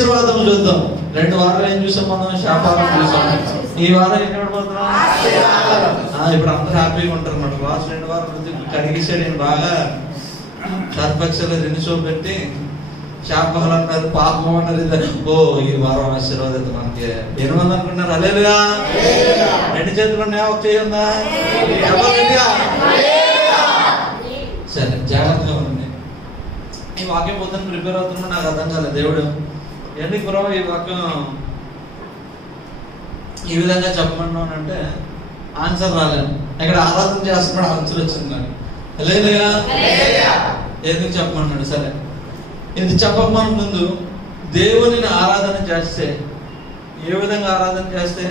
ఆశీర్వాదం చూద్దాం. 2 వారాలు ఏం చూసాం మనం? శాపాలను చూసాం. ఈ వారం ఏం చూడబోతున్నాం? ఇప్పుడు అందరూ హ్యాపీగా ఉంటారు అన్నమాట. లాస్ట్ 2 వారాలు కడిగిసాడు నేను బాగా సర్పక్షలు 2 షో పెట్టి శాపాలు అన్నారు, పాపం అన్నారు. ఓ ఈ వారం ఆశీర్వాదం మనకి 800 అనుకుంటున్నారు. హల్లెలూయా. 2 చేతులు ఉన్నాయా? ఒక చేయి ఉందా? సరే, జాగ్రత్తగా ఉండండి. ఈ వాక్యం పొద్దున్న ప్రిపేర్ అవుతున్నా నాకు అర్థం కాలేదు. దేవుడు ఎందుకు బ్రో ఈ వాక్యం ఈ విధంగా చెప్పమన్నాను అంటే ఆన్సర్ రాలేదు. ఇక్కడ ఆరాధన చేస్తున్నాడు, ఆన్సర్ వచ్చింది నాకు. హల్లెలూయా. ఎందుకు చెప్పమన్నాడు? సరే, ఇది చెప్పమన్న ముందు దేవునిని ఆరాధన చేస్తే ఏ విధంగా ఆరాధన చేస్తే?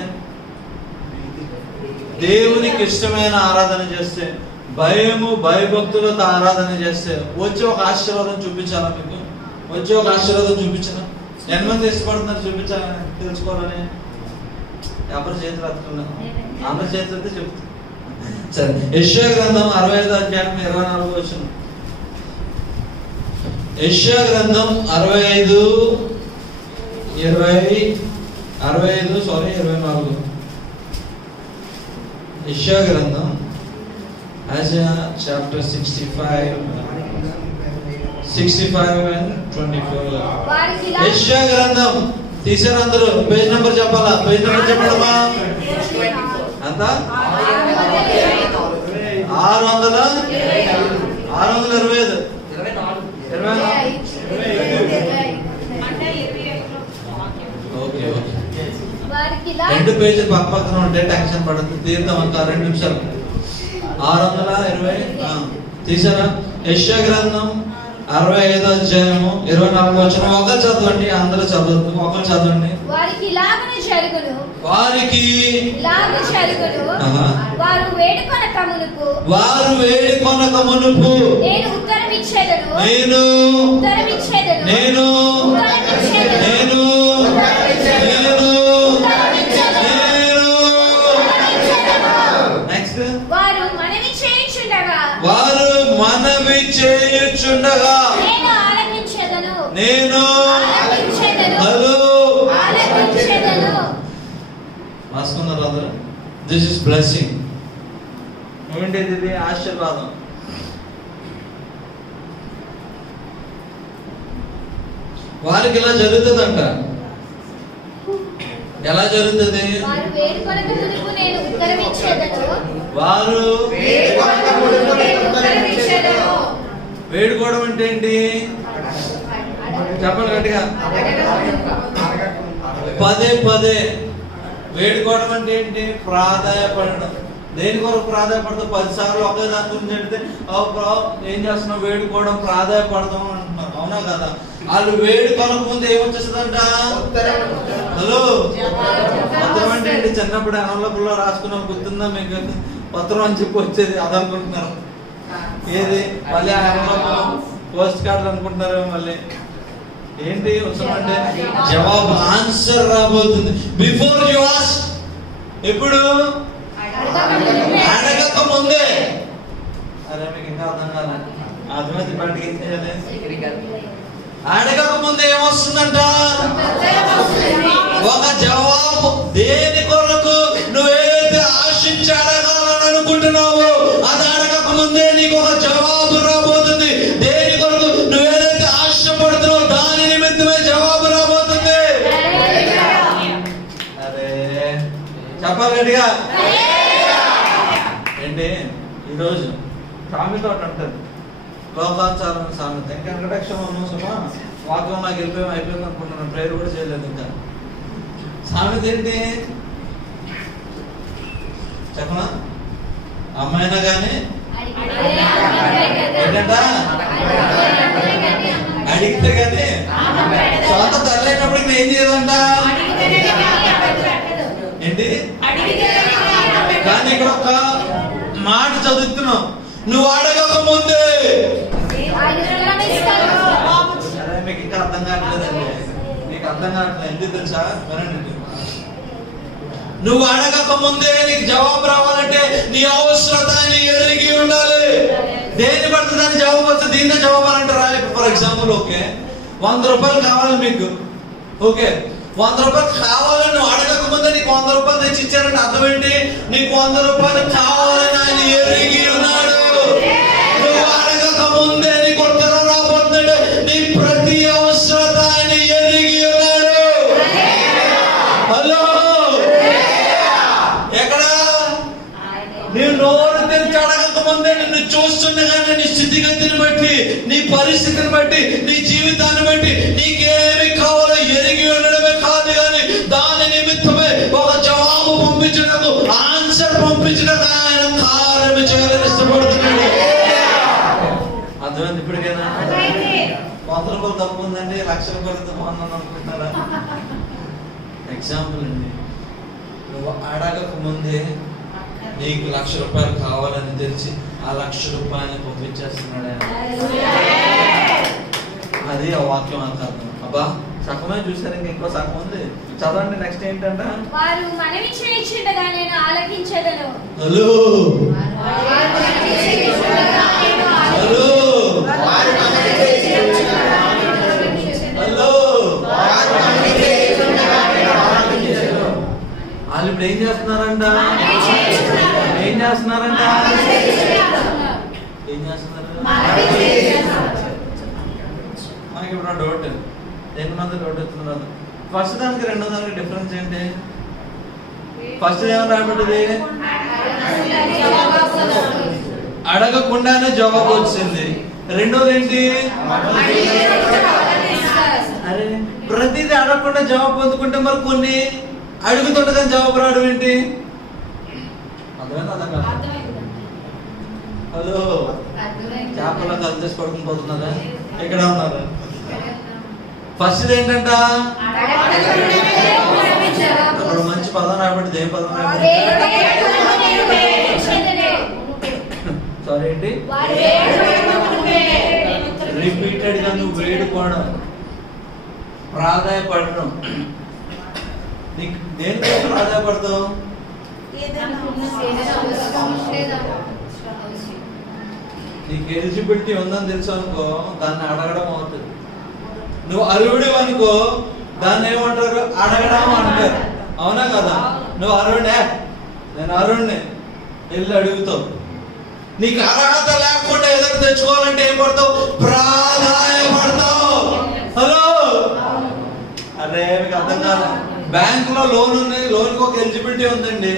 దేవునికి ఇష్టమైన ఆరాధన చేస్తే, భయము భయభక్తులతో ఆరాధన చేస్తే వచ్చి ఒక ఆశీర్వాదం చూపించాలా? మీకు వచ్చి ఒక ఆశీర్వాదం చూపించాలా? ఎంతమంది ఇష్టపడుతున్నారు చూపించాలని తెలుసుకోవాలని? ఎవరి చేతులు అతుకున్నాను? అందరి చేతులు అయితే చెప్తాను. సరే, యెషయా గ్రంథం 65వ అధ్యాయం 24వ వచనం. యెషయా గ్రంథం 24. యెషయా గ్రంథం Isaiah chapter 65 and 24. యెషయా గ్రంథం తీసారు అందరూ? పేజ్ నెంబర్ చెప్పాలా? పేజ్ నెంబర్ చెప్పడమా? అంత 625. Okay okay. 2 పేజీలు పక్కన ఉంటే టెన్షన్ పడద్దు, తీర్థం అంతా 2 నిమిషాలు. 620 తీసారా? యెషయా గ్రంథం 65వ అధ్యాయము 24వ వచనం. ఒకరు చదవండి, అందరూ చదవద్దు, ఒకరు చదవండి. వారికి ఇలాగనే జరుగును, వారు వేడుకొనక మునుపు నేను ఉత్తరం ఇచ్చేదను. నెక్స్ట్, వారు మనవి చేయుచుండగా నేను రాసుకున్నారు అందరూ. This is blessing. ఏంటిది? ఇది ఆశీర్వాదం. వారికి ఇలా జరుగుతుందంట. ఎలా జరుగుతుంది? వారు వేడుకోవడం అంటే ఏంటి? చెప్పండి గట్టిగా. పదే వేడుకోవడం అంటే ఏంటి? ప్రాధాయపడడం. దేని కొరకు ప్రాధాయపడతాం? 10 సార్లు ఒకే దాని గురించి అడిగితే ఏం చేస్తున్నావు? వేడుకోవడం, ప్రాధాయపడదాం అంటున్నారు. అవునా కదా? వాళ్ళు వేడుకోవడం ముందు ఏమొచ్చేస్తుందంట? హలో, పత్రం అంటే ఏంటి? చిన్నప్పుడు అనలపుల్లో రాసుకున్నాం, గుర్తుందా మీకు? పత్రం అని చెప్పి వచ్చేది అదనుకుంటున్నారు. ఏది? మళ్ళీ అనలపు పోస్ట్ కార్డులు అనుకుంటున్నారు. మళ్ళీ ఏంటి వస్తామంటే జవాబు, ఆన్సర్ రాబోతుంది. Before you ask. ఎప్పుడు? అడగక ముందే. అరే మీకు ఇంకా అర్థం కాదు. అర్థమైతే బయటకి ఏం చేయాలి? అడగక ముందే ఏమొస్తుందంట? ఒక జవాబు. దేని కొరకు నువ్వేదైతే ఆశించి అడగాలని అనుకుంటున్నావో అది అడగక ముందే నీకు ఒక జవాబు రాబోతుంది. దేని కొరకు నువ్వేదైతే ఆశపడుతున్నావో దాని నిమిత్తమే జవాబు రాబోతుంది. అరే చెప్పాలి గట్టిగా. ఏంటి ఈరోజు సామెత ఒకటి ఉంటుంది, లోకాచారం సామెత. ఇంకా వెంకటక్షమ సుమా వాక్యం నాకు అయిపోయింది అనుకుంటున్నాను. ప్రేయర్ కూడా చేయలేదు ఇంకా. సామెత ఏంటి చెప్పనా? అమ్మాయినా కానీ ఏంటంట? అడిగితే కానీ సొంత తల్లైనప్పటికి ఏం చేయదంట? ఏంటి? కానీ ఇక్కడ ఒక మాట చదువుతున్నాం, నువ్వు అడగక ముందే. మీకు ఇంకా అర్థం కావట్లేదండి, మీకు అర్థం కావట్లేదు. ఎందుకు తెలుసా? వినండి. నువ్వు అడగక ముందే నీకు జవాబు రావాలంటే నీ అవసరతని ఎరిగి ఉండాలి. దేని పడుతుందని జవాబు వస్తే దీన్నే జవాబు అంటారా? ఫర్ ఎగ్జాంపుల్, ఓకే 100 రూపాయలు కావాలి మీకు. ఓకే, 100 రూపాయలు కావాలని నువ్వు అడగక ముందే నీకు 100 రూపాయలు తెచ్చి ఇచ్చారంటే అర్థం ఏంటి? నీకు 100 రూపాయలు కావాలని ఆయన ఎరిగి ఉన్నాడు. నువ్వు అడగక ముందే నీకు ఉత్తరం రాబోతున్నాడు. నీ ప్రతి అవసరత ఆయన ఎరిగి ఉన్నాడు. హలో, ఎక్కడ? నీవు నోరు తెరిచి అడగక ముందే నిన్ను చూస్తుండగానే నీ స్థితిగతిని బట్టి, నీ పరిస్థితిని బట్టి, నీ జీవితాన్ని బట్టి నీకేమి కావాలో ఎరిగి ఉండడమే కాదు, కానీ దాని నిమిత్తమే ఒక జవాబు పంపించడానికి, ఆన్సర్ పంపించడానికి ఆయన కార్యం చేయాలని ఇష్టపడుతున్నాడు. అర్థమైంది ఇప్పటికైనా? 100 రూపాయలు తప్పు ఉందండి, 1,00,000 రూపాయలు తప్పు అన్నాను అనుకుంటున్నారా? ఎగ్జాంపుల్ అండి. నువ్వు అడగక ముందే నీకు 1,00,000 రూపాయలు కావాలని తెలిసి ఆ 1,00,000 రూపాయలు పంపించేస్తున్నాడు ఆయన. అది ఆ వాక్యం అర్థం. అబ్బా, సగమే చూసారు, ఇంకా ఎక్కువ సగం ఉంది. చదవండి. నెక్స్ట్ ఏంటంట? వారు మనవి చేయించుండగా నేను ఆలకించెదను. హలో హలో హలో, వాళ్ళు ఇప్పుడు ఏం చేస్తున్నారంట? ఏం చేస్తున్నారంట? ఏం చేస్తున్నారు? మనకి ఇప్పుడు డౌట్, ఎంతమంది డౌట్ వస్తున్నారు? ఫస్ట్ దానికి రెండో దానికి డిఫరెన్స్ ఏంటి? ఫస్ట్ ఏమని రాబడింది? అడగకుండానే జవాబు వచ్చింది. రెండోది ఏంటి? అరే, ప్రతిదీ అడగకుండా జవాబు పొందుకుంటే మరి కొన్ని అడుగుతుండగా జవాబు రావడం ఏంటి? అర్థమైందా? హలో, చేపల కలిసి పడుకుని పోతున్నారా? ఇక్కడ ఉన్నారు. ఫస్ట్ ఏంటంట? అక్కడ మంచి పదం రాబట్టి, ఏ పదం రాబట్టి? సారీ ఏంటి? రిపీటెడ్ గా నువ్వు వేడుకోవడం, ప్రాధాయపడడం. నీకు దేనికోసం ప్రాధాయపడతావు? నీకు ఎలిజిబిలిటీ ఉందని తెలుసు అనుకో, దాన్ని అడగడం అవుతుంది. నువ్వు అర్హుడు అనుకో, దాన్ని ఏమంటారు? అడగడం అంటారు. అవునా కదా? నువ్వు అర్హుడే, నేను అర్హుడిని, వెళ్ళి అడుగుతావు. నీకు అర్హత లేకుండా ఏదైనా తెచ్చుకోవాలంటే ఏం పడతావు? ప్రాధాయపడతావు. హలో, అరే మీకు అర్థం కాదు. బ్యాంక్ లో లోన్ ఉంది, లోన్ కి ఒక ఎలిజిబిలిటీ ఉందండి.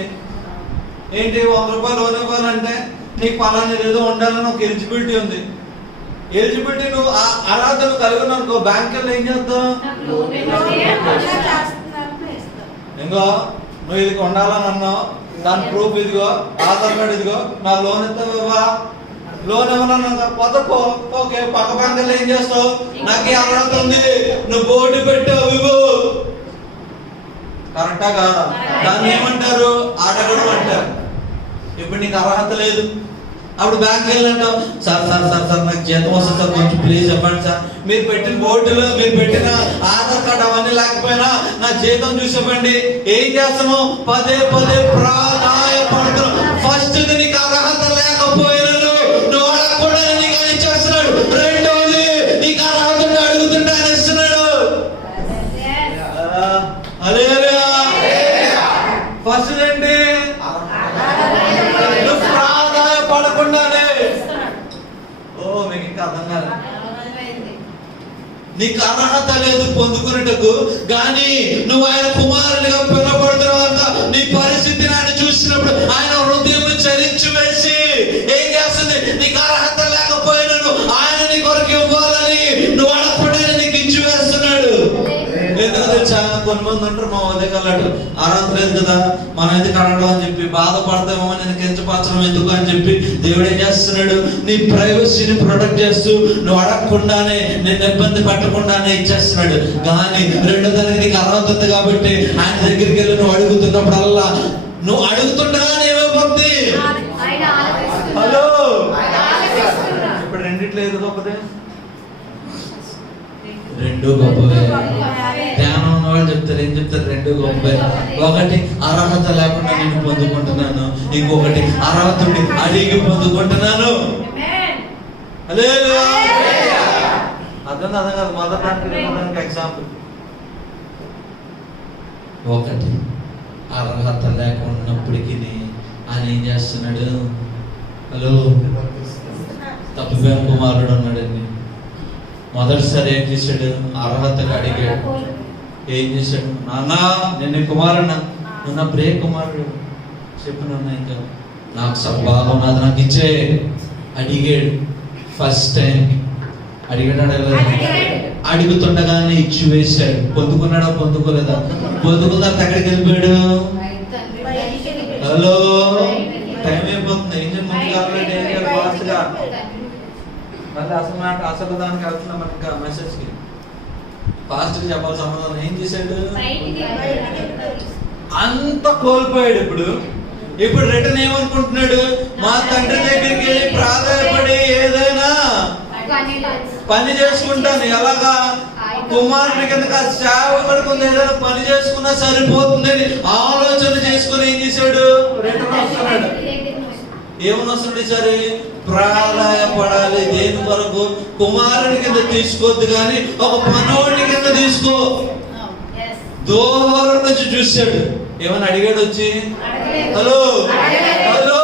ఏంటి? 100 రూపాయలు లోన్ ఇవ్వాలంటే నీకు పలానా ఏదో ఉండాలని ఒక ఎలిజిబిలిటీ ఉంది. ఎలిజిబిలిటీ నువ్వు అర్హతను కలిగి అనుకో, బ్యాంక్ లో ఏం చేస్తావు? ఇంకో నువ్వు ఇది ఉండాలని అన్నావు, దాని ప్రూఫ్ ఇదిగో, ఆధార్ కార్డు ఇదిగో, నా లోన్ ఇస్తావా? లోన్ ఇవ్వాలన్నా పదపో. ఓకే, పక్క బ్యాంకుల్లో ఏం చేస్తావు? నాకు ఈ అర్హత ఉంది, నువ్వు బోర్డు పెట్టావు, ఇవ్వు. కరెక్టా కాదా? దాన్ని ఏమంటారు? అడగడం అంటారు. ఇప్పుడు నీకు అర్హత లేదు, అప్పుడు బ్యాంక్ వెళ్ళంటావు, సార్ సార్ సార్ సార్ నాకు జీతం వస్తుంది సార్, కొంచెం ప్లీజ్ చెప్పండి సార్. మీరు పెట్టిన బోర్డులో, మీరు పెట్టిన ఆధార్ కార్డు అవన్నీ లేకపోయినా నా జీతం చూసివ్వండి. ఏం చేస్తాము? పదే పదే ప్రాధాయపడతాం. ఫస్ట్ నీకు అర్హత లేకపోయినా నువ్వు అడగకుండా నీకు ఆయన ఇచ్చేస్తున్నాడు. రెండోది నీకు అర్హత అడుగుతుంటే ఆయన ఇస్తున్నాడు. అదే ఫస్ట్ ఏంటి? ప్రాధాయపడకుండానే. ఓ, మీకు ఇంకా అర్థం కాదు. నీకు అర్హత లేదు పొందుకునేటకు, కానీ నువ్వు ఆయన కుమారునిగా పిలువబడుతున్నావు. నీ పరిస్థితిని ఆయన చూసినప్పుడు ఆయన హృదయం చరించి వేసి ఏం చేస్తుంది? నీకు అర్హత లేకపోయినా ఆయన నీ కొరకు ఇవ్వాలని నువ్వు అడగకుండా నీకు ఇచ్చి వేస్తున్నాడు. ఎందుకు తెలుసా? కొంతమంది అంటారు, మా ఉదయకాలు అర్హత లేదు కదా, మనం ఎందుకు అడగడం అని చెప్పి బాధపడతామో, నేను కించపరచడం ఎందుకు అని చెప్పి దేవుడు ఏం చేస్తున్నాడు? నీ ప్రైవసీని ప్రొటెక్ట్ చేస్తూ నువ్వు అడగకుండానే, నిన్ను ఇబ్బంది పెట్టకుండానే ఇచ్చేస్తున్నాడు. కానీ రెండో దానికి నీకు అర్హత ఉంది కాబట్టి ఆయన దగ్గరికి వెళ్ళి నువ్వు అడుగుతున్నప్పుడల్లా, నువ్వు అడుగుతుండగానే ఏమైపోతుంది? హలో, ఇప్పుడు రెండిట్లో ఏది గొప్పదే? రెండు గొప్పవే. ధ్యానం ఉన్న వాళ్ళు చెప్తారు, ఏం చెప్తారు? రెండు గొప్పవే. ఒకటి అర్హత లేకుండా నేను పొందుకుంటున్నాను, ఇంకొకటి అర్హతుడి అడిగి పొందుకుంటున్నాను. అర్థం కాదు. మొదటి దానికి ఎగ్జాంపుల్ ఒకటి అర్హత లేకున్నప్పటికీ ఆయన ఏం చేస్తున్నాడు? హలో, తప్పిపోయిన కుమారుడు ఉన్నాడండి. మొదటిసారి ఏం చేశాడు? అర్హతగా అడిగాడు. ఏం చేశాడు? నాన్న, నేను నీ కుమారున్నా, నువ్వు నా ప్రియ కుమారుడు, చెప్పు నాన్న, ఇంకా నాకు సభాగం ఉన్నది, నాకు ఇచ్చే అడిగాడు. ఫస్ట్ టైం అడిగాడు. అడుగుతుండగానే ఇచ్చి వేశాడు. పొందుకున్నాడా? పొందుకోలేదా? పొందుకున్నా ఎక్కడికి వెళ్ళిపోయాడు? హలో, టైం అయిపోతుంది. ఏం ముందు కావాలంటే ఏం చేయాలి? ఫాస్ట్గా మళ్ళీ అసలు దానికి వెళ్తున్నాం. మనకి ఇంకా మెసేజ్కి ఫాస్ట్గా చెప్పాలి సమాధానం. ఏం చేశాడు? అంత కోల్పోయాడు. ఇప్పుడు రిటర్న్ ఏమనుకుంటున్నాడు? మా తండ్రి దగ్గరికి వెళ్ళి ప్రాధాన్యపడి ఏదైనా పని చేసుకుంటాను. ఎలాగా? కుమారుడి కింద సేవకుడికి ఏదైనా పని చేసుకున్నా సరిపోతుందని ఆలోచన చేసుకుని ఏం చేశాడు? రిటర్న్ వస్తున్నాడు. ఏమని వస్తున్నాడు? సరే, ప్రాధాన్యపడాలి. దేని కొరకు? కుమారుడి కింద తీసుకోవద్దు, కానీ ఒక పనోడి కింద తీసుకో. దూరం నుంచి చూశాడు. ఏమని అడిగాడు? వచ్చి హలో హలో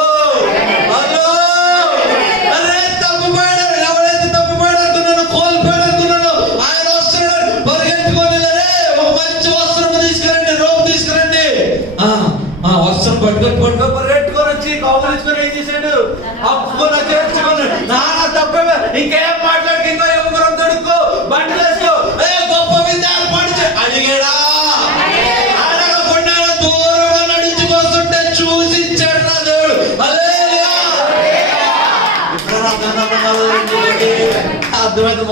హలో, అరే తప్పుపోయాడు. ఎవరైతే తప్పుపోయాడు అనుకున్నాను, కోల్పోయాడు అనుకున్నాను, ఆయన వస్తున్నాడు. పరిగెత్తుకొని ఒక మంచి వస్త్రం తీసుకురండి, రోపు తీసుకురండి. వస్త్రం పట్టుకొని పరిగెట్టుకొని వచ్చి కౌగులించుకొని ఏం చేశాడు? అప్పున చేర్చుకున్నాడు. నాన్న తప్పే, ఇంకేం మాట్లాడికి, ఇంకో ఎవరం తడుక్కో, బండి వేసుకో, గొప్ప విద్య ఏర్పాటు అడిగాడా? అర్థమైంది.